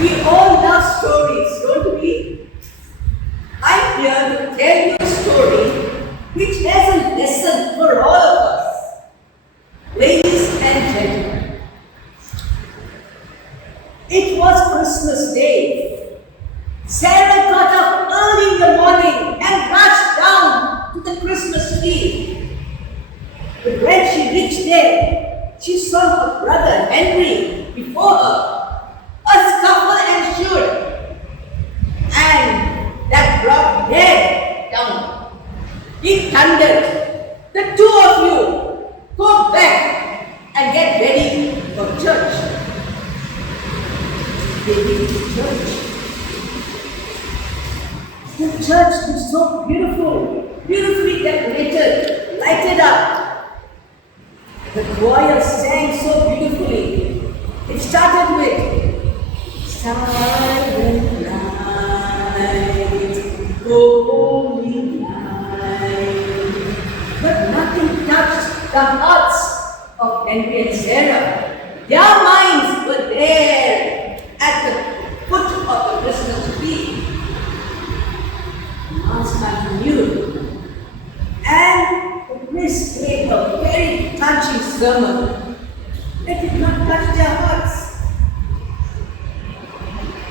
We all love stories, don't we? I'm here to tell you a story which has a lesson for all of us. Ladies and gentlemen, it was Christmas Day. Sarah got up early in the morning and rushed down to the Christmas tree. But when she reached there, she saw her brother Henry before her. A scuffle ensued, and that brought dead down. It thundered, "The two of you go back and get ready for church." They went to church. The church was so beautiful, beautifully decorated, lighted up. The choir sang so beautifully. It started with "Silent night, holy night." But nothing touched the hearts of Henry and Sarah. Their minds were there at the foot of the Christmas tree. Mass continued, and the priest gave a very touching sermon that did not touch their hearts.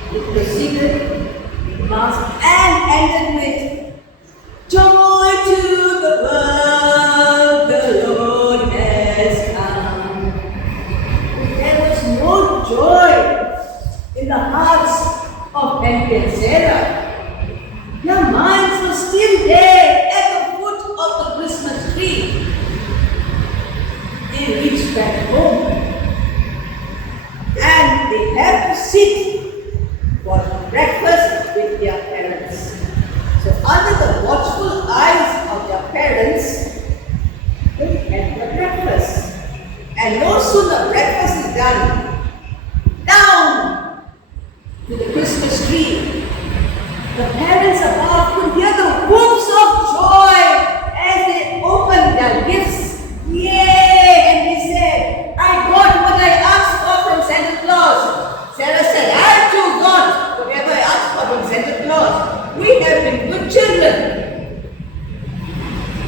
It proceeded, Mass, and ended with, "Joy to the world, the Lord has come." But there was no joy in the hearts of Henry and Sarah. Their minds were still there at the foot of the Christmas tree. They reached back home, and they had to sit for breakfast with their parents. So under the watchful eyes of their parents, they had their breakfast. And no sooner breakfast is done, down to the Christmas tree. The parents above could hear the whoops of joy as they opened their gifts. "Yay!" And they said, "I got what I asked for from Santa Claus." Sarah said, "I too got whatever I asked for from Santa Claus. We have been good children."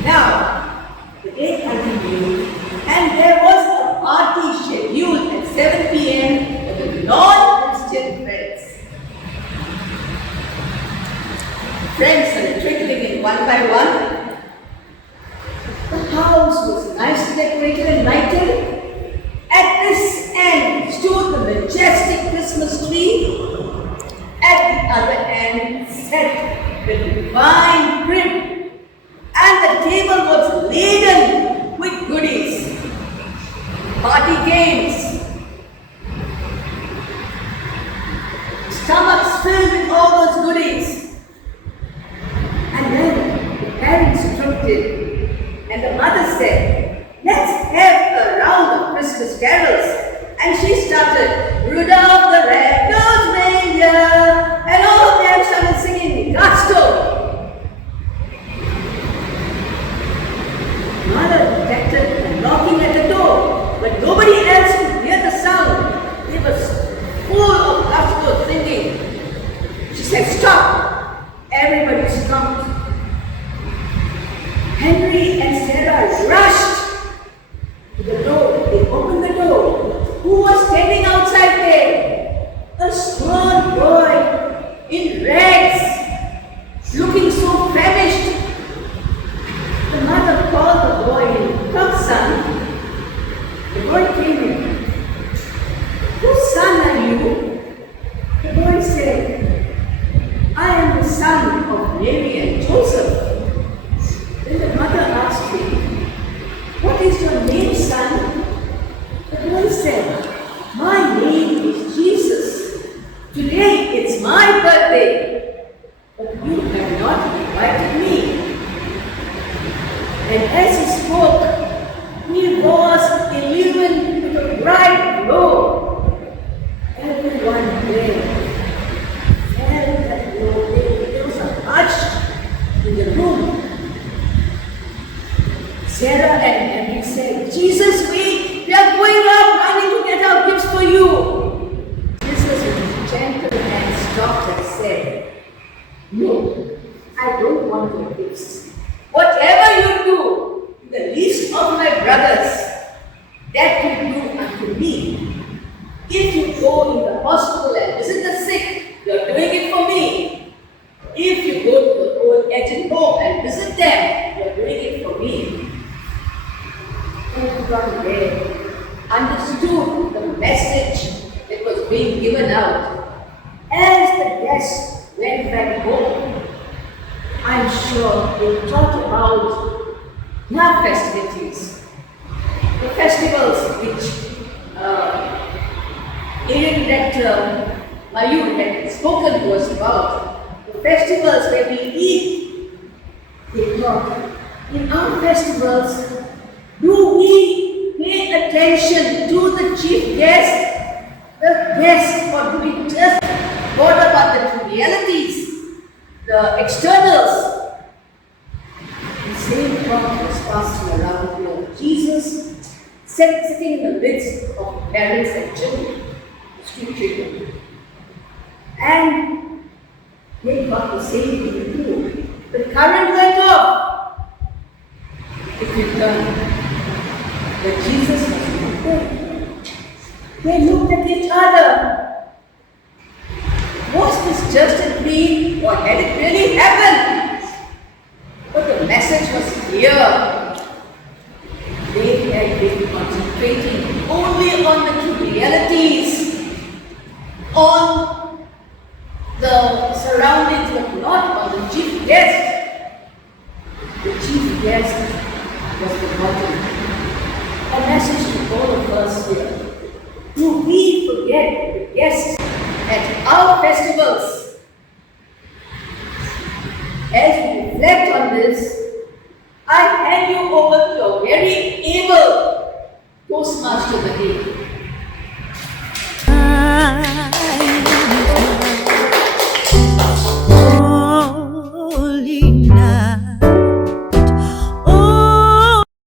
Now, the day continued, and there was a party scheduled at 7 p.m. for the non-Christian friends. Friends are trickling in one by one. The house was nicely decorated and lighted. At this end stood the majestic Christmas tree. At the other end sat the divine crib, and the table was laden with goodies, party games, stomachs filled with all those goodies. And then the parents instructed, and the mother said, "Let's have a round of Christmas carols." And she started, "Rudolph the Red-Nosed Reindeer," and all of them started singing gusto. Mother detected a knocking at the door, but nobody else could hear the sound. They were full of gusto singing. She said, "Stop!" Everybody stopped. Henry and Sarah rushed to the door. They opened the door. Who was standing outside there? A small boy in rags, looking so famished. The mother called the boy in. "Come, son." The boy came in. "Whose son are you?" The boy said, "I am the son of Mary and Joseph." Then the mother asked him, "What is your name, son?" The boy said, "My name is Jesus. Today it's my birthday, but you have not invited me." And as he spoke, he was illumined with a bright glow. Everyone there felt that glow. There was a hush in the room. Sarah and Henry said, "Jesus, wait, we are going up. I need to get our gifts for you." Jesus was gentle count your gifts. Whatever you do, to the least of my brothers, that you do unto me. If you go in the hospital and visit the sick, you are doing it for me. If you go to the old aged home and visit them, you are doing it for me. Everyone there understood the message that was being given out. As the guests went back home, I'm sure they thought about their festivities. The festivals which Indian director Mayur had spoken to us about. The festivals where we eat. They thought, in our festivals, do we pay attention to the chief guest, the guest, or do we just bother about the trivialities, the externals? The same thought was passing around here. Jesus sitting in the midst of parents and children, street children. And they got the same thing too. The current went off. It returned. But Jesus was not there. They looked at each other. Was this just a dream, or had it really happened? But the message was clear. They had been concentrating only on the trivialities, on the surroundings, but not on the chief guest. The chief guest was forgotten. A message to all of us here. Do we forget the guests at our festivals? As we reflect on this, I hand you over to a very able Toastmaster again.